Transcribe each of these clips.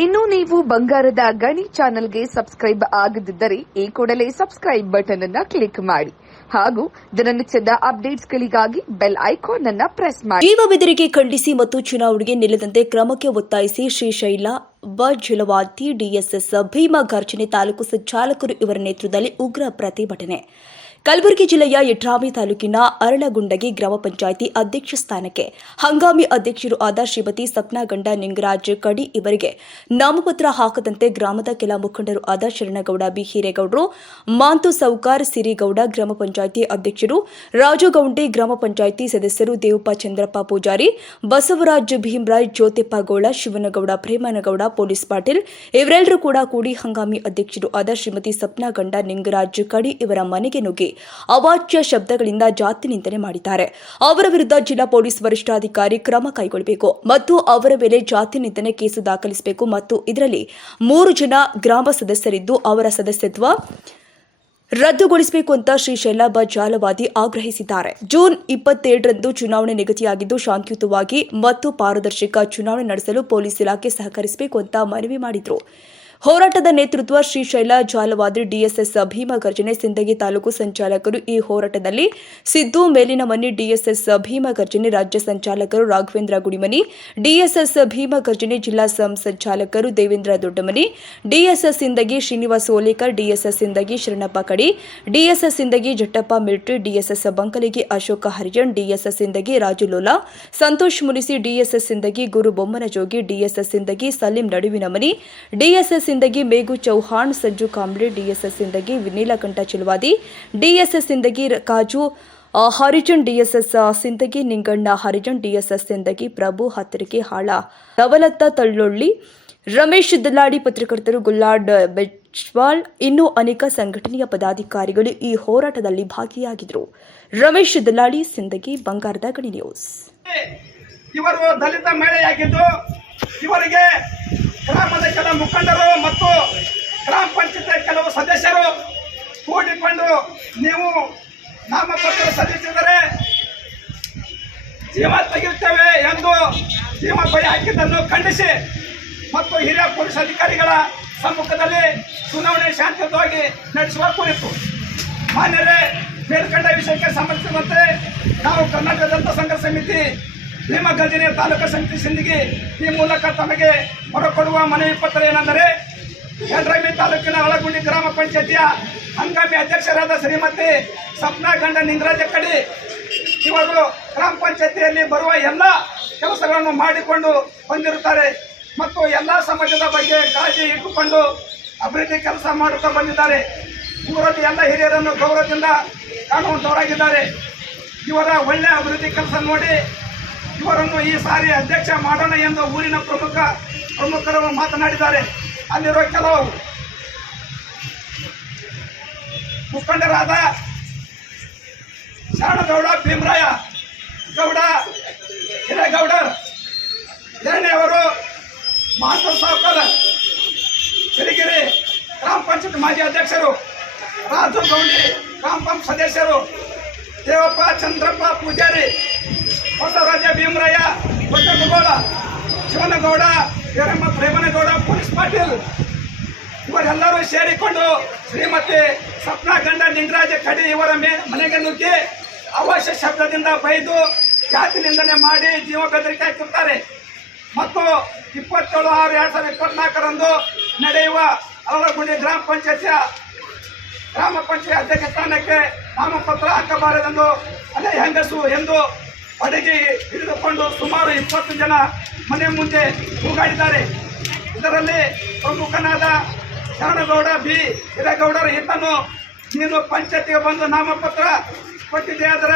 ಇನ್ನು ನೀವು ಬಂಗಾರದ ಗಣಿ ಚಾನೆಲ್ಗೆ ಸಬ್ಸ್ಕ್ರೈಬ್ ಆಗದಿದ್ದರೆ ಈ ಕೂಡಲೇ ಸಬ್ಸ್ಕ್ರೈಬ್ ಬಟನ್ ಅನ್ನ ಕ್ಲಿಕ್ ಮಾಡಿ. ಹಾಗೂ ದಿನನಿತ್ಯದ ಅಪ್ಡೇಟ್ಸ್ಗಳಿಗಾಗಿ ಬೆಲ್ ಐಕಾನ್ ಅನ್ನ ಪ್ರೆಸ್ ಮಾಡಿ. ಜೀವ ಬೆದರಿಕೆ ಖಂಡಿಸಿ ಮತ್ತು ಚುನಾವಣೆಗೆ ನಿಲ್ಲದಂತೆ ಕ್ರಮಕ್ಕೆ ಒತ್ತಾಯಿಸಿ ಶ್ರೀಶೈಲ ಬಜಲವಾದಿ ಡಿಎಸ್ಎಸ್ ಭೀಮಾ ಘರ್ಷಣೆ ತಾಲೂಕು ಸಂಚಾಲಕರು ಇವರ ನೇತೃತ್ವದಲ್ಲಿ ಉಗ್ರ ಪ್ರತಿಭಟನೆ. ಕಲಬುರಗಿ ಜಿಲ್ಲೆಯ ಯಟ್ರಾಮಿ ತಾಲೂಕಿನ ಅರಳಗುಂಡಗಿ ಗ್ರಾಮ ಪಂಚಾಯಿತಿ ಅಧ್ಯಕ್ಷ ಸ್ಥಾನಕ್ಕೆ ಹಂಗಾಮಿ ಅಧ್ಯಕ್ಷರು ಆದ ಶ್ರೀಮತಿ ಸಪ್ನಾಗಂಡ ನಿಂಗರಾಜ್ ಕಡಿ ಇವರಿಗೆ ನಾಮಪತ್ರ ಹಾಕದಂತೆ ಗ್ರಾಮದ ಕೆಲ ಮುಖಂಡರು ಆದ ಶರಣಗೌಡ ಬಿ ಹಿರೇಗೌಡರು, ಮಾಂತು ಸೌಕಾರ್ ಸಿರಿಗೌಡ ಗ್ರಾಮ ಪಂಚಾಯಿತಿ ಅಧ್ಯಕ್ಷರು ರಾಜು ಗೌಂಡಿ ಗ್ರಾಮ ಪಂಚಾಯಿತಿ ಸದಸ್ಯರು ದೇವಪ್ಪ ಚಂದ್ರಪ್ಪ ಪೂಜಾರಿ, ಬಸವರಾಜ್ ಭೀಮರಾಜ್ ಜ್ಯೋತಿಪ್ಪ ಗೌಡ ಶಿವನಗೌಡ ಪ್ರೇಮನಗೌಡ ಪೊಲೀಸ್ ಪಾಟೀಲ್ ಇವರೆಲ್ಲರೂ ಕೂಡ ಕೂಡಿ ಹಂಗಾಮಿ ಅಧ್ಯಕ್ಷರು ಆದ ಶ್ರೀಮತಿ ಸಪ್ನಾಗಂಡ ನಿಂಗರಾಜ್ ಕಡಿ ಇವರ ಮನೆಗೆ ನುಗ್ಗಿ ಅವಾಚ್ಯ ಶಬ್ದಗಳಿಂದ ಜಾತಿ ನಿಂದನೆ ಮಾಡಿದ್ದಾರೆ. ಅವರ ವಿರುದ್ಧ ಜಿಲ್ಲಾ ಪೊಲೀಸ್ ವರಿಷ್ಠಾಧಿಕಾರಿ ಕ್ರಮ ಕೈಗೊಳ್ಳಬೇಕು ಮತ್ತು ಅವರ ಮೇಲೆ ಜಾತಿ ನಿಂದನೆ ಕೇಸು ದಾಖಲಿಸಬೇಕು ಮತ್ತು ಇದರಲ್ಲಿ ಮೂರು ಜನ ಗ್ರಾಮ ಸದಸ್ಯರಿದ್ದು ಅವರ ಸದಸ್ಯತ್ವ ರದ್ದುಗೊಳಿಸಬೇಕು ಅಂತ ಶ್ರೀ ಶೈಲಾಬ ಜಾಲವಾದಿ ಆಗ್ರಹಿಸಿದ್ದಾರೆ. ಜೂನ್ ಇಪ್ಪತ್ತೇಳರಂದು ಚುನಾವಣೆ ನಿಗದಿಯಾಗಿದ್ದು ಶಾಂತಿಯುತವಾಗಿ ಮತ್ತು ಪಾರದರ್ಶಕ ಚುನಾವಣೆ ನಡೆಸಲು ಪೊಲೀಸ್ ಇಲಾಖೆ ಸಹಕರಿಸಬೇಕು ಅಂತ ಮನವಿ ಮಾಡಿದರು. ಹೋರಾಟದ ನೇತೃತ್ವ ಶ್ರೀಶೈಲ ಜಾಲವಾದ್ರಿ ಡಿಎಸ್ಎಸ್ ಭೀಮಾ ಗರ್ಜನೆ, ಸಿಂದಗಿ ತಾಲೂಕು ಸಂಚಾಲಕರು ಈ ಹೋರಾಟದಲ್ಲಿ ಸಿದ್ದು, ಮೇಲಿನಮನಿ ಡಿಎಸ್ಎಸ್ ಭೀಮಾ ರಾಜ್ಯ ಸಂಚಾಲಕರು ರಾಘವೇಂದ್ರ ಗುಡಿಮನಿ, ಡಿಎಸ್ಎಸ್ ಭೀಮಾ ಗರ್ಜನೆ, ಜಿಲ್ಲಾ ಸಂ ಸಂಚಾಲಕರು Devendra Doddamani, DSS Sindagi Srinivas Olekar, DSS Sindagi Sharanappa Kadi, DSS Sindagi Jattappa military, DSS Bankalagi Ashoka Harijan, DSS Sindagi Raju Lola, Santosh Munisi, DSS Sindagi Guru Bommanajogi DSS Sindagi Salim Naduvinamani DSS Sindagi, Meghu Chauhan, Sanju Kamble DSS Sindagi, Neelakantha Chilvadi, DSS Sindagi Kaju Harijan, DSS Sindagi, Ninganna Harijan, DSS Sindagi, Prabhu Hattarikehal, Navalatta Tallolli, Ramesh ದಲ್ಲಾಡಿ ಪತ್ರಕರ್ತರು, ಗುಲ್ಲಾಡ್ ಬೆಜ್ವಾಲ್, ಇನ್ನೂ ಅನೇಕ ಸಂಘಟನೆಯ ಪದಾಧಿಕಾರಿಗಳು ಈ ಹೋರಾಟದಲ್ಲಿ ಭಾಗಿಯಾಗಿದ್ದರು ರಮೇಶ್ ದಲ್ಲಾಡಿ ಸಿಂದಗಿ, ಬಂಗಾರದ ಗಣಿ ನ್ಯೂಸ್. ಇವರು ದಲಿತ ಮಹಿಳೆಯಾಗಿದ್ದು, ಇವರಿಗೆ ಕೆಲ ಮುಖಂಡರು ಮತ್ತು ಗ್ರಾಮ ಪಂಚಾಯತ್ ಕೆಲವು ಸದಸ್ಯರು ಕೂಡಿಕೊಂಡು ನೀವು ನಾಮಪತ್ರ ಸಲ್ಲಿಸಿದರೆ ಜೀವ ತೆಗೆಯುತ್ತೇವೆ ಎಂದು ಜೀವ ಬಳಿ ಹಾಕಿದ್ದನ್ನು ಖಂಡಿಸಿ ಮತ್ತು ಹಿರಿಯ ಪೊಲೀಸ್ ಅಧಿಕಾರಿಗಳ ಸಮ್ಮುಖದಲ್ಲಿ ಚುನಾವಣೆ ಶಾಂತಿಯುತವಾಗಿ ನಡೆಸುವ ಕುರಿತು. ಮಾನ್ಯರೇ, ಮೇಲ್ಕಂಡ ವಿಷಯಕ್ಕೆ ಸಂಬಂಧಿಸಿದಂತೆ ನಾವು ಕರ್ನಾಟಕ ದಂತ ಸಂಘ ಸಮಿತಿ ಭೀಮ ಗರ್ಜನೆ ತಾಲೂಕು ಸಮಿತಿ ಸಿಂದಗಿ ಈ ಮೂಲಕ ತಮಗೆ ಹೊರಕೊಡುವ ಮನವಿ ಪತ್ರ ಏನೆಂದರೆ ಯಡ್ರಾಮಿ ತಾಲೂಕಿನ ಅಳಗುಂಡಿ ಗ್ರಾಮ ಪಂಚಾಯತಿಯ ಹಂಗಾಮಿ ಅಧ್ಯಕ್ಷರಾದ ಶ್ರೀಮತಿ ಸಪ್ನಾ ಗಂಡ ನಿಂಗರಾಜ ಕಡಿ. ಇವರು ಗ್ರಾಮ ಪಂಚಾಯತಿಯಲ್ಲಿ ಬರುವ ಎಲ್ಲ ಕೆಲಸಗಳನ್ನು ಮಾಡಿಕೊಂಡು ಬಂದಿರುತ್ತಾರೆ ಮತ್ತು ಎಲ್ಲ ಸಮಾಜದ ಬಗ್ಗೆ ಕಾಳಜಿ ಇಟ್ಟುಕೊಂಡು ಅಭಿವೃದ್ಧಿ ಕೆಲಸ ಮಾಡುತ್ತಾ ಬಂದಿದ್ದಾರೆ. ಊರಲ್ಲಿ ಎಲ್ಲ ಹಿರಿಯರನ್ನು ಗೌರವದಿಂದ ಕಾಣುವಂತವರಾಗಿದ್ದಾರೆ. ಇವರ ಒಳ್ಳೆಯ ಅಭಿವೃದ್ಧಿ ಕೆಲಸ ನೋಡಿ ಇವರನ್ನು ಈ ಸಾರಿ ಅಧ್ಯಕ್ಷ ಮಾಡೋಣ ಎಂದು ಊರಿನ ಪ್ರಮುಖ ಪ್ರಮುಖರು ಮಾತನಾಡಿದ್ದಾರೆ. ಅಲ್ಲಿರುವ ಕೆಲವು ಮುಖಂಡರಾದ ಶರಣಗೌಡ ಭೀಮರಾಯ ಗೌಡ, ಹಿರೇಗೌಡರ್, ಎರಡನೆಯವರು ಮಹಾತ್ಮ ಸಾವ್ಕರ್ ಸಿರಿಗಿರಿ ಗ್ರಾಮ ಪಂಚಾಯತ್ ಮಾಜಿ ಅಧ್ಯಕ್ಷರು ರಾಜು ಗೌಂಡಿ ಗ್ರಾಮ ಪಂಚಾಯತ್ ಸದಸ್ಯರು, ದೇವಪ್ಪ, ಚಂದ್ರಪ್ಪ ಪೂಜಾರಿ ಬಸವರಾಜ ಭೀಮರಾಯ ಬಚ್ಚಗೌಡ ಶಿವನಗೌಡ, ವೀರಮ್ಮ ಪ್ರೇಮನಗೌಡ ಪೊಲೀಸ್ ಪಾಟೀಲ್. ಇವರೆಲ್ಲರೂ ಸೇರಿಕೊಂಡು ಶ್ರೀಮತಿ ಸಪ್ನಾ ಗಂಡ ನಿಂಗರಾಜ ಕಡಿ ಇವರ ಮೇ, ಮನೆಗೆ ನುಗ್ಗಿ ಅವಶ್ಯ ಶಬ್ದದಿಂದ ಬೈದು ಜಾತಿ ನಿಂದನೆ ಮಾಡಿ ಜೀವ ಬೆದರಿಕೆ ಹಾಕಿರ್ತಾರೆ ಮತ್ತು ಇಪ್ಪತ್ತೇಳು ಆರು ಎರಡು ಸಾವಿರದ ಇಪ್ಪತ್ನಾಲ್ಕರಂದು ನಡೆಯುವ ಅವರಗುಂಡಿ ಗ್ರಾಮ ಪಂಚಾಯತಿಯ, ಗ್ರಾಮ ಪಂಚಾಯತ್ ಅಧ್ಯಕ್ಷ ಸ್ಥಾನಕ್ಕೆ ನಾಮಪತ್ರ ಹಾಕಬಾರದೆಂದು, ಅದೇ ಹೆಂಗಸು ಎಂದು ಅಡಗಿ ಹಿಡಿದುಕೊಂಡು ಸುಮಾರು ಇಪ್ಪತ್ತು ಜನ ಮನೆ ಮುಂದೆ ಕೂಗಾಡಿದ್ದಾರೆ. ಇದರಲ್ಲಿ ಪ್ರಮುಖನಾದ ಶರಣಗೌಡ ಬಿ. ಹಿರೇಗೌಡರ ಈತನು ನೀನು ಪಂಚಾಯತಿಗೆ ಬಂದು ನಾಮಪತ್ರ ಕೊಟ್ಟಿದ್ದೆ ಅದರ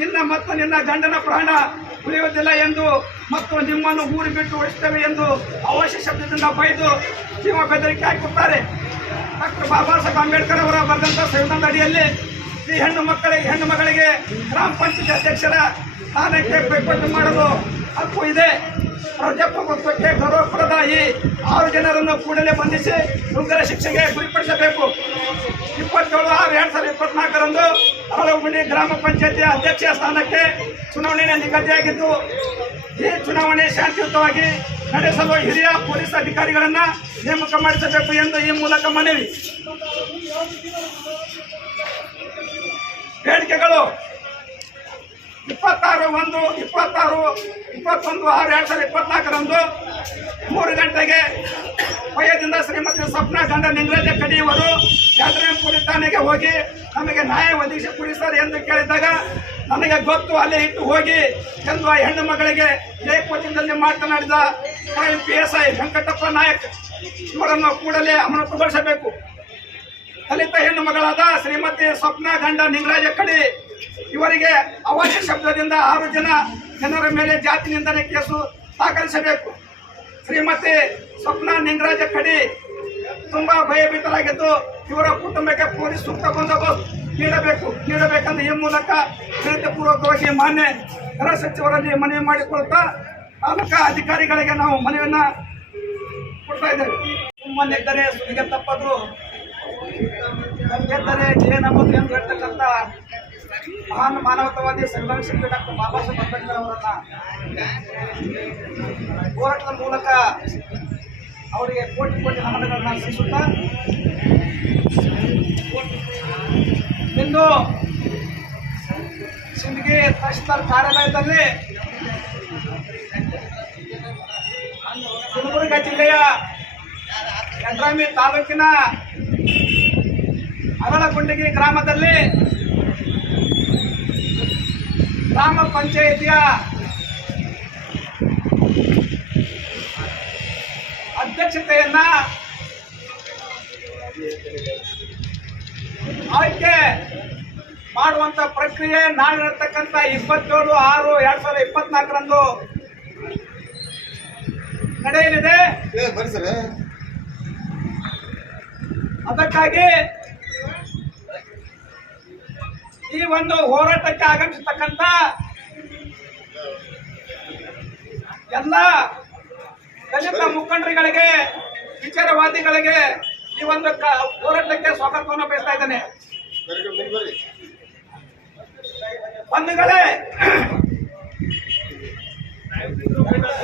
ನಿನ್ನ ಮತ್ತು ನಿನ್ನ ಗಂಡನ ಪ್ರಾಣ ಉಳಿಯುವುದಿಲ್ಲ ಎಂದು ಮತ್ತು ನಿಮ್ಮನ್ನು ಊರು ಬಿಟ್ಟು ಉಳಿಸ್ತೇವೆ ಎಂದು ಅವಶ್ಯ ಶಬ್ದದಿಂದ ಬೈದು ಜೀವ ಬೆದರಿಕೆ ಹಾಕುತ್ತಾರೆ. ಡಾಕ್ಟರ್ ಬಾಬಾ ಸಾಹೇಬ್ ಅಂಬೇಡ್ಕರ್ ಅವರ ಬರೆದಂಥ ಸಂವಿಧಾನದ ಅಡಿಯಲ್ಲಿ ಈ ಹೆಣ್ಣು ಮಕ್ಕಳಿಗೆ ಹೆಣ್ಣು ಮಗಳಿಗೆ ಗ್ರಾಮ ಪಂಚಾಯತ್ ಅಧ್ಯಕ್ಷರ ಸ್ಥಾನಕ್ಕೆ ಪೈಪೋಟಿ ಮಾಡಲು ಹಕ್ಕು ಇದೆ. ಪ್ರಜಾಪ್ರಭುತ್ವಕ್ಕೆ ಗೌರವಪ್ರದಾಯಿ ಆರು ಜನರನ್ನು ಕೂಡಲೇ ಬಂಧಿಸಿ ಉಗ್ರ ಶಿಕ್ಷೆಗೆ ಗುರಿಪಡಿಸಬೇಕು. ಇಪ್ಪತ್ತೇಳು ಆರು ಎರಡು ಸಾವಿರದ ಇಪ್ಪತ್ನಾಲ್ಕರಂದು ಅರಳಗುಂಡಿ ಗ್ರಾಮ ಪಂಚಾಯತಿಯ ಅಧ್ಯಕ್ಷ ಸ್ಥಾನಕ್ಕೆ ಚುನಾವಣೆ ನಿಗದಿಯಾಗಿದ್ದು ಈ ಚುನಾವಣೆ ಶಾಂತಿಯುತವಾಗಿ ನಡೆಸಲು ಹಿರಿಯ ಪೊಲೀಸ್ ಅಧಿಕಾರಿಗಳನ್ನು ನೇಮಕ ಮಾಡಿಸಬೇಕು ಎಂದು ಈ ಮೂಲಕ ಮನವಿ. ಬೇಡಿಕೆಗಳು. ಇಪ್ಪತ್ತಾರು ಒಂದು, ಇಪ್ಪತ್ತಾರು, ಇಪ್ಪತ್ತೊಂದು, ಆರು, ಎರಡು ಸಾವಿರದ ಇಪ್ಪತ್ನಾಲ್ಕರಂದು ಮೂರು ಗಂಟೆಗೆ ವಯದಿಂದ ಶ್ರೀಮತಿ ಸ್ವಪ್ನ ಗಂಡ ನಿಂಗರಾಜ ಕಡಿಯುವರು. ಎರಡನೇ ಪೊಲೀಸ್ ಠಾಣೆಗೆ ಹೋಗಿ ನಮಗೆ ನ್ಯಾಯ ಒದಗಿಸಿ ಕೊಡಿಸ್ತಾರೆ ಎಂದು ಕೇಳಿದಾಗ ನನಗೆ ಗೊತ್ತು, ಅಲ್ಲೇ ಇಟ್ಟು ಹೋಗಿ ಎಂದು ಆ ಹೆಣ್ಣು ಮಗಳಿಗೆ ಏಕವಚನದಲ್ಲಿ ಮಾತನಾಡಿದ P S I Venkatappa Nayak. ಇವರನ್ನು ಕೂಡಲೇ ಅಮಾನತುಗೊಳಿಸಬೇಕು ದಲಿತ ಹೆಣ್ಣು ಮಗಳಾದ ಶ್ರೀಮತಿ ಸ್ವಪ್ನ ಗಂಡ ನಿಂಗರಾಜ ಕಡಿ, ಇವರಿಗೆ ಅವಾಚ್ಯ ಶಬ್ದದಿಂದ ಆರು ಜನ ಜನರ ಮೇಲೆ ಜಾತಿ ನಿಂದನೆ ಕೇಸು ದಾಖಲಿಸಬೇಕು. ಶ್ರೀಮತಿ ಸ್ವಪ್ನ ನಿಂಗರಾಜ ಕಡಿ ತುಂಬಾ ಭಯಭೀತರಾಗಿದ್ದು ಇವರ ಕುಟುಂಬಕ್ಕೆ ಪೊಲೀಸ್ ಸೂಕ್ತ ಬಂದೋಬಸ್ತ್ ನೀಡಬೇಕು, ನೀಡಬೇಕೆಂದು ಈ ಮೂಲಕ ವಿನಂತಿಪೂರ್ವಕವಾಗಿ ಮಾನ್ಯ ಗೃಹ ಸಚಿವರಲ್ಲಿ ಮನವಿ ಮಾಡಿಕೊಳ್ತಾ ತಾಲೂಕಾ ಅಧಿಕಾರಿಗಳಿಗೆ ನಾವು ಮನವಿಯನ್ನ ಕೊಡ್ತಾ ಇದ್ದೇವೆ. ಸುದ್ದಿಗೆ ಸುಲಿಗೆ ತಪ್ಪದು ಜೆ ನಮ್ಮದು ಎಂದು ಹೇಳ್ತಕ್ಕಂಥ ಮಹಾನ್ ಮಾನವತಾವಾದಿ ಸಂಘರ್ಷಕ್ಕೆ ಡಾಕ್ಟರ್ ಬಾಬಾ ಸಾಹೇಬ್ ಅಂಬೇಡ್ಕರ್ ಅವರನ್ನ ಹೋರಾಟದ ಮೂಲಕ ಅವರಿಗೆ ಕೋಟಿ ಕೋಟಿ ನಮನಗಳನ್ನು ಅರ್ಪಿಸುತ್ತಾ ಇಂದು ಸಿಂದಗಿ ತಹಶೀಲ್ದಾರ್ ಕಾರ್ಯಾಲಯದಲ್ಲಿ ಕಲಬುರಗಿ ಜಿಲ್ಲೆಯ ಯಡ್ರಾಮಿ ತಾಲೂಕಿನ ಅರಳಗುಂಡಗಿ ಗ್ರಾಮದಲ್ಲಿ ಗ್ರಾಮ ಪಂಚಾಯಿತಿಯ ಅಧ್ಯಕ್ಷತೆಯನ್ನ ಆಯ್ಕೆ ಮಾಡುವಂತ ಪ್ರಕ್ರಿಯೆ ನಾಳೆ ನಡ್ತಕ್ಕಂಥ ಇಪ್ಪತ್ತೇಳು ಆರು ಎರಡ್ ಸಾವಿರದ ಇಪ್ಪತ್ನಾಲ್ಕರಂದು ನಡೆಯಲಿದೆ. ಅದಕ್ಕಾಗಿ ಈ ಒಂದು ಹೋರಾಟಕ್ಕೆ ಆಗಮಿಸತಕ್ಕಂತ ಎಲ್ಲ ದಲಿತ ಮುಖಂಡರುಗಳಿಗೆ, ವಿಚಾರವಾದಿಗಳಿಗೆ ಈ ಒಂದು ಹೋರಾಟಕ್ಕೆ ಸ್ವಾಗತವನ್ನು ಬಯಸ್ತಾ ಇದ್ದೇನೆ. ಬಂಧುಗಳೇ,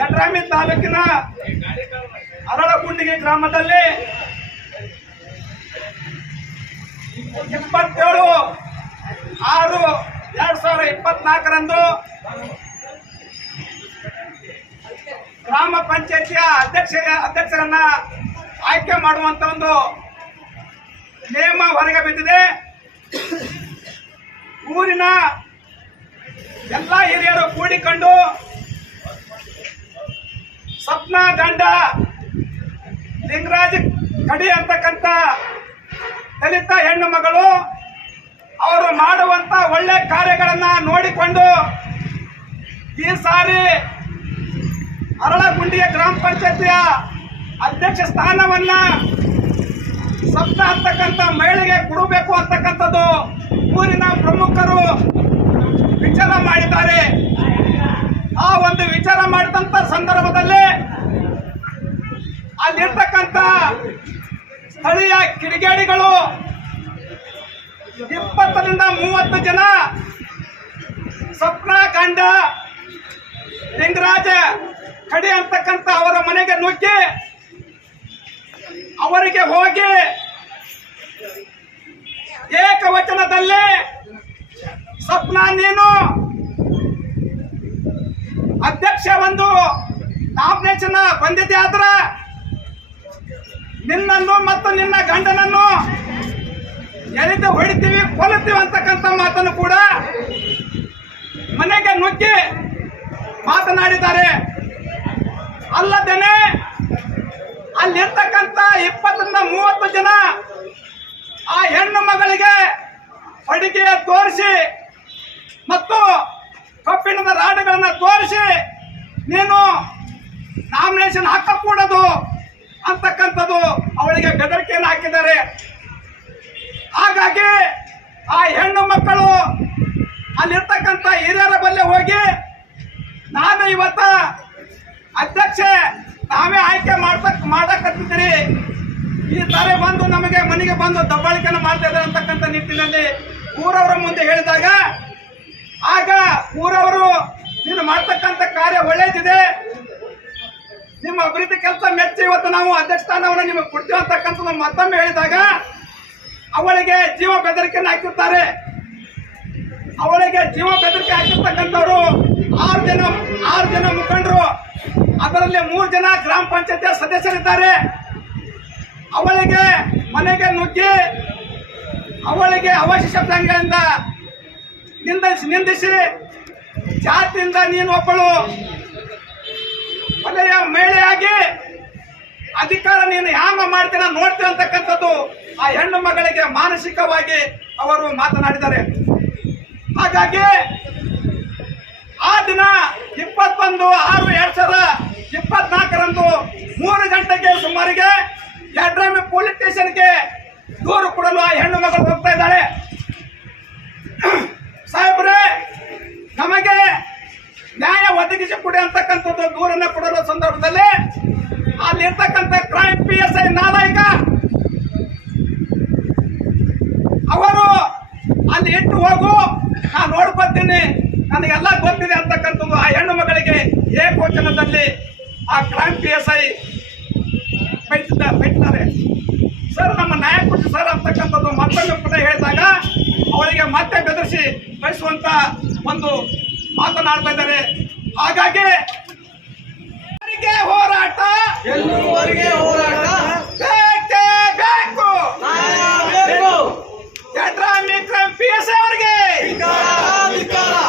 ಯಡ್ರಾಮಿ ತಾಲೂಕಿನ ಅರಳಗುಂಡಿಗೆ ಗ್ರಾಮದಲ್ಲಿ ಇಪ್ಪತ್ತೇಳು ಆರು, ಎರಡ್ ಸಾವಿರ ಇಪ್ಪತ್ನಾಲ್ಕರಂದು ಗ್ರಾಮ ಪಂಚಾಯತಿಯ ಅಧ್ಯಕ್ಷ, ಅಧ್ಯಕ್ಷರನ್ನ ಆಯ್ಕೆ ಮಾಡುವಂತ ಒಂದು ನಿಯಮ ಹೊರಗೆ ಬಿದ್ದಿದೆ. ಊರಿನ ಎಲ್ಲ ಹಿರಿಯರು ಕೂಡಿಕೊಂಡು ಸ್ವಪ್ನ ಗಂಡ ಲಿಂಗರಾಜ್ ಕಡಿ ಅಂತಕ್ಕಂಥ ದಲಿತ ಹೆಣ್ಣು ಮಗಳು ಅವರು ಮಾಡುವಂತ ಒಳ್ಳೆ ಕಾರ್ಯಗಳನ್ನ ನೋಡಿಕೊಂಡು ಈ ಸಾರಿ ಅರಳಗುಂಡಿಯ ಗ್ರಾಮ ಪಂಚಾಯತಿಯ ಅಧ್ಯಕ್ಷ ಸ್ಥಾನವನ್ನ ಸಪ್ತ ಅಂತಕ್ಕಂಥ ಮಹಿಳೆಗೆ ಕೊಡಬೇಕು ಅಂತಕ್ಕಂಥದ್ದು ಊರಿನ ಪ್ರಮುಖರು ವಿಚಾರ ಮಾಡಿದ್ದಾರೆ. ಆ ಒಂದು ವಿಚಾರ ಮಾಡಿದಂತ ಸಂದರ್ಭದಲ್ಲಿ ಅಲ್ಲಿರ್ತಕ್ಕಂಥ ಸ್ಥಳೀಯ ಕಿಡಿಗೇಡಿಗಳು ಇಪ್ಪತ್ತರಿಂದ ಮೂವತ್ತು ಜನ ಸ್ವಪ್ನ, ಕಂಡ, ಲಿಂಗರಾಜ ಕಡೆ ಅಂತಕ್ಕಂಥ ಅವರ ಮನೆಗೆ ನುಗ್ಗಿ ಅವರಿಗೆ ಹೋಗಿ ಏಕವಚನದಲ್ಲಿ ಸ್ವಪ್ನ ನೀನು ಅಧ್ಯಕ್ಷ ಒಂದು ನಾಮಿನೇಷನ್ ಬಂದಿದೆ ಆದ್ರೆ ನಿನ್ನನ್ನು ಮತ್ತು ನಿನ್ನ ಗಂಡನನ್ನು ಎಳೆದು ಹೊಡಿತೀವಿ ಕೊಲ್ತೀವಿ ಅಂತಕ್ಕಂಥ ಮಾತನ್ನು ಕೂಡ ಮನೆಗೆ ನುಗ್ಗಿ ಮಾತನಾಡಿದ್ದಾರೆ. ಅಲ್ಲದೇನೆ ಅಲ್ಲಿರ್ತಕ್ಕಂಥ ಇಪ್ಪತ್ತರಿಂದ ಮೂವತ್ತು ಜನ ಆ ಹೆಣ್ಣು ಮಗಳಿಗೆ ಅಡಿಗೆಯ ತೋರಿಸಿ ಮತ್ತು ಕಬ್ಬಿಣದ ರಾಡುಗಳನ್ನು ತೋರಿಸಿ ನೀನು ನಾಮಿನೇಷನ್ ಹಾಕಕೂಡದು ಅಂತಕ್ಕಂಥದ್ದು ಅವಳಿಗೆ ಬೆದರಿಕೆಯನ್ನು ಹಾಕಿದ್ದಾರೆ. ಹಾಗಾಗಿ ಆ ಹೆಣ್ಣು ಮಕ್ಕಳು ಅಲ್ಲಿರ್ತಕ್ಕಂಥ ಹಿರಿಯರ ಬಲ್ಲೆ ಹೋಗಿ ನಾನು ಇವತ್ತ ಅಧ್ಯಕ್ಷೆ ನಾವೇ ಆಯ್ಕೆ ಮಾಡ್ತಕ್ ಮಾಡಕತ್ತಿದ್ದೀರಿ. ಈ ತಾರೆ ಬಂದು ನಮಗೆ ಮನೆಗೆ ಬಂದು ದಬ್ಬಾಳಿಕೆನ ಮಾಡ್ತಾ ಇದ್ದಾರೆ ಅಂತಕ್ಕಂಥ ನಿಟ್ಟಿನಲ್ಲಿ ಊರವರ ಮುಂದೆ ಹೇಳಿದಾಗ, ಆಗ ಊರವರು ನೀನು ಮಾಡ್ತಕ್ಕಂಥ ಕಾರ್ಯ ಒಳ್ಳೇದಿದೆ. ನಿಮ್ಮ ಅಭಿವೃದ್ಧಿ ಕೆಲಸ ಮೆಚ್ಚಿ ಇವತ್ತು ನಾವು ಅಧ್ಯಕ್ಷ ಸ್ಥಾನವನ್ನು ನಿಮಗೆ ಕೊಡ್ತೀವಿ ಅಂತಕ್ಕಂಥದ್ದು ಮತ್ತೊಮ್ಮೆ ಹೇಳಿದಾಗ ಅವಳಿಗೆ ಜೀವ ಬೆದರಿಕೆಯನ್ನು ಹಾಕಿರ್ತಾರೆ. ಅವಳಿಗೆ ಜೀವ ಬೆದರಿಕೆ ಹಾಕಿರ್ತಕ್ಕಂಥವ್ರು ಆರು ಜನ ಆರು ಜನ ಮುಖಂಡರು. ಅದರಲ್ಲಿ ಮೂರು ಜನ ಗ್ರಾಮ ಪಂಚಾಯತಿಯ ಸದಸ್ಯರಿದ್ದಾರೆ. ಅವಳಿಗೆ ಮನೆಗೆ ನುಗ್ಗಿ, ಅವಳಿಗೆ ಅವಶ್ಯ ಶಬ್ದಗಳಿಂದ ನಿಂದಿಸಿ ನಿಂದಿಸಿ, ಜಾತಿಯಿಂದ ನೀನು ಒಬ್ಬಳು. ಮನೆಯ ಮಹಿಳೆಯಾಗಿ ಅಧಿಕಾರ ನೀನು ಯಾಮ ಮಾಡ್ತೀನ ನೋಡ್ತೀರ ಅಂತಕ್ಕಂಥದ್ದು ಆ ಹೆಣ್ಣು ಮಗಳಿಗೆ ಮಾನಸಿಕವಾಗಿ ಅವರು ಮಾತನಾಡಿದ್ದಾರೆ. ಹಾಗಾಗಿ ಆ ದಿನ ಇಪ್ಪತ್ತೊಂದು ಆರು ಎರಡ್ ಸಾವಿರದ ಇಪ್ಪತ್ನಾಲ್ಕರಂದು ಮೂರು ಗಂಟೆಗೆ ಸುಮಾರಿಗೆ ಯಡ್ರಾಮಿ ಪೊಲೀಸ್ ಸ್ಟೇಷನ್ಗೆ ದೂರು ಕೊಡಲು ಆ ಹೆಣ್ಣು ಮಗಳು ಹೋಗ್ತಾ ಇದ್ದಾಳೆ. ಸಾಹೇಬ್ರೆ, ನಮಗೆ ನ್ಯಾಯ ಒದಗಿಸಿ ಕೊಡಿ ಅಂತಕ್ಕಂಥದ್ದು ದೂರನ್ನ ಕೊಡಲು ಸಂದರ್ಭದಲ್ಲಿ ಅಲ್ಲಿರ್ತಕ್ಕಂಥ ಕ್ರೈಮ್ ಪಿ ಎಸ್ ಐ ನಾಲಾಯಕ ಅವರು ಇಟ್ಟು ಹೋಗು. ನಾನು ನೋಡ್ಕೊತೀನಿ. ನನಗೆಲ್ಲ ಗೊತ್ತಿದೆ ಅಂತಕ್ಕಂಥದ್ದು ಆ ಹೆಣ್ಣು ಮಗಳಿಗೆ ಏಕವಚನದಲ್ಲಿ ಆ ಕ್ರೈಮ್ ಪಿ ಎಸ್ ಐ ಬೆಟ್ಟಿದ್ದಾರೆ ಬೈತಾರೆ ಸರ್ ನಮ್ಮ ನಾಯಕರು ಸರ್ ಅಂತಕ್ಕಂಥದ್ದು ಮತ್ತೊಮ್ಮೆ ಪುಟ ಹೇಳಿದಾಗ ಅವರಿಗೆ ಮತ್ತೆ ಬೆದರಿಸಿ ಬಯಸುವಂತ ಒಂದು ಮಾತನಾಡ್ತಾ ಇದ್ದಾರೆ. ಹಾಗಾಗಿ ಅವರಿಗೆ ಹೋರಾಟ. ಎಲ್ಲೂವರೆಗೆ ಹೋರಾಟ. ಬೇಕೇ ಬೇಕು. ಬೇಕು Yadrami crime P S I ಅವರಿಗೆ